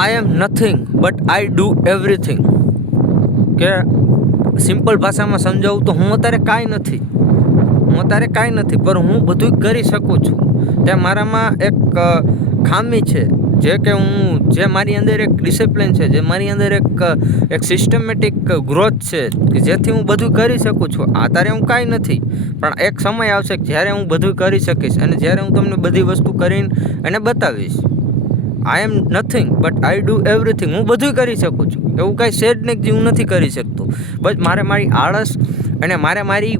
I am nothing but I do everything. કે simple ભાષામાં સમજાવું તો હું અત્યારે કાંઈ નથી પણ હું બધું કરી શકું છું. તે મારામાં એક ખામી છે, જે મારી અંદર એક ડિસિપ્લિન છે, જે મારી અંદર એક સિસ્ટમેટિક ગ્રોથ છે કે જેથી હું બધું કરી શકું છું. અત્યારે હું કાંઈ નથી, પણ એક સમય આવશે જ્યારે હું બધું કરી શકીશ અને જ્યારે હું તમને બધી વસ્તુ કરીને એને બતાવીશ. I am nothing but I do everything. હું બધું કરી શકું છું. એવું કાંઈ છે જ નહીં જે હું નથી કરી શકતો. બસ મારે મારી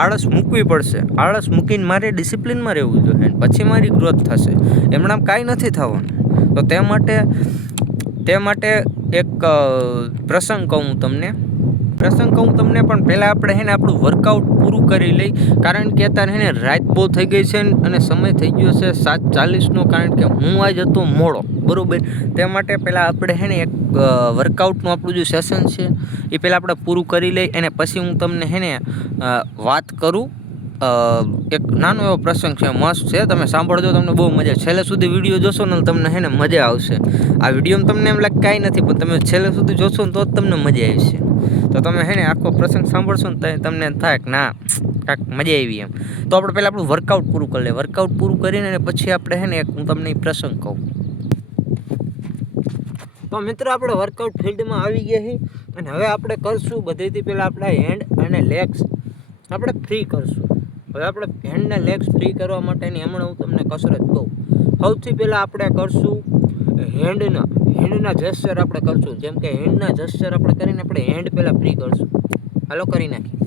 આળસ મૂકવી પડશે. આળસ મૂકીને મારે ડિસિપ્લિનમાં રહેવું જોઈએ, પછી મારી ગ્રોથ થશે. એમણામ કાંઈ નથી થવાનું. તો તે માટે એક પ્રસંગ કહું તમને પણ પહેલાં આપણે આપણું વર્કઆઉટ પૂરું કરી લઈ. કારણ કે અત્યારે રાત બહુ થઈ ગઈ છે અને સમય થઈ ગયો છે 7:40નો. કારણ કે હું આજ હતો મોડો, બરાબર. તે માટે પહેલાં આપણે એક વર્કઆઉટનું આપણું જે સેશન છે એ પહેલાં આપણે પૂરું કરી લઈ અને પછી હું તમને વાત કરું. એક નાનો એવો પ્રસંગ છે, મસ્ત છે, તમે સાંભળજો, તમને બહુ મજા. છેલ્લે સુધી વિડીયો જોશો ને તમને મજા આવશે. આ વિડીયોમાં તમને એમ લાગે કાંઈ નથી, પણ તમે છેલ્લે સુધી જોશો ને તો જ તમને મજા આવશે. તો તમે આખો પ્રસંગ સાંભળશો ને તમને થાય કે ના કાંઈક મજા આવી એમ. તો આપણે પહેલાં આપણું વર્કઆઉટ પૂરું કરી લઈએ. વર્કઆઉટ પૂરું કરીને પછી આપણે હું તમને પ્રસંગ કહું. તો મિત્રો આપણે વર્કઆઉટ ફિલ્ડમાં આવી ગયા છીએ અને હવે આપણે કરશું બધેથી પહેલાં આપણા હેન્ડ અને લેગ્સ આપણે ફ્રી કરશું. હવે આપણે હેન્ડને લેગ્સ ફ્રી કરવા માટેની હમણાં હું તમને કસરત કહું. સૌથી પહેલાં આપણે કરશું હેન્ડના જેસ્ચર આપણે કરશું. જેમ કે હેન્ડના જેસ્ચર આપણે કરીને આપણે હેન્ડ પહેલાં ફ્રી કરશું. હાલો કરી નાખી.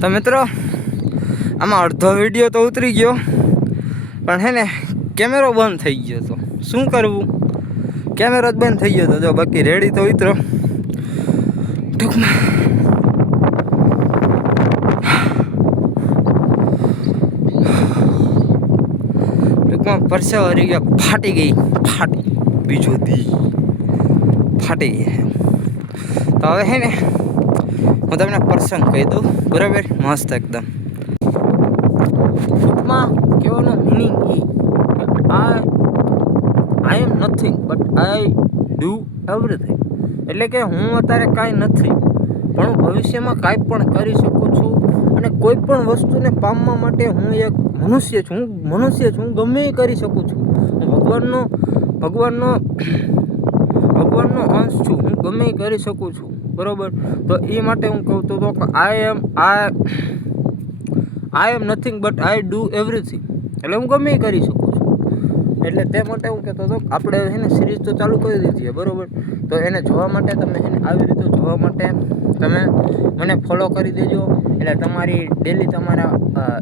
તો મિત્રો આમાં અડધો વિડીયો તો ઉતરી ગયો, પણ હે ને કેમેરો બંધ થઈ ગયો હતો. શું કરવું, કેમેરો જ બંધ થઈ ગયો હતો. જો બાકી રેડી તો ઉતરો. ટૂંકમાં પરસેવો હરી ગયો, ફાટી બીજો દી ફાટી ગઈ. તો હવે હે ને હું તમને પ્રસંગ કહી દઉં, બરાબર? મસ્ત એકદમ. ટૂંકમાં કહેવાનો મિનિંગ એ I am nothing but I do everything. એટલે કે હું અત્યારે કાંઈ નથી, પણ હું ભવિષ્યમાં કાંઈ પણ કરી શકું છું. અને કોઈ પણ વસ્તુને પામવા માટે હું એક મનુષ્ય છું, હું ગમે એ કરી શકું છું. હું ભગવાનનો અંશ છું, હું ગમે એ કરી શકું છું, બરાબર? તો એ માટે હું કહું તો કે I am nothing but I do everything. એટલે હું ગમે એ કરી શકું છું. એટલે તે માટે હું કહેતો હતો આપણે છે ને સિરીઝ તો ચાલુ કરી દીધી છે, બરાબર? તો એને જોવા માટે તમે છે ને આવી રીતે જોવા માટે તમે મને ફોલો કરી દેજો. એટલે તમારી ડેલી તમારા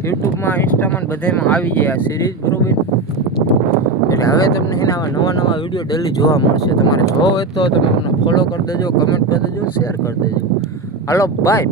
યુટ્યુબમાં, ઇન્સ્ટામાં બધામાં આવી જાય આ સિરીઝ, બરાબર? એટલે હવે તમને છે ને આવા નવા વિડીયો ડેલી જોવા મળશે. તમારે જોવો હોય તો તમે મને ફોલો કરી દેજો, કમેન્ટ કરી દેજો, શેર કરી દેજો. હાલો બાય.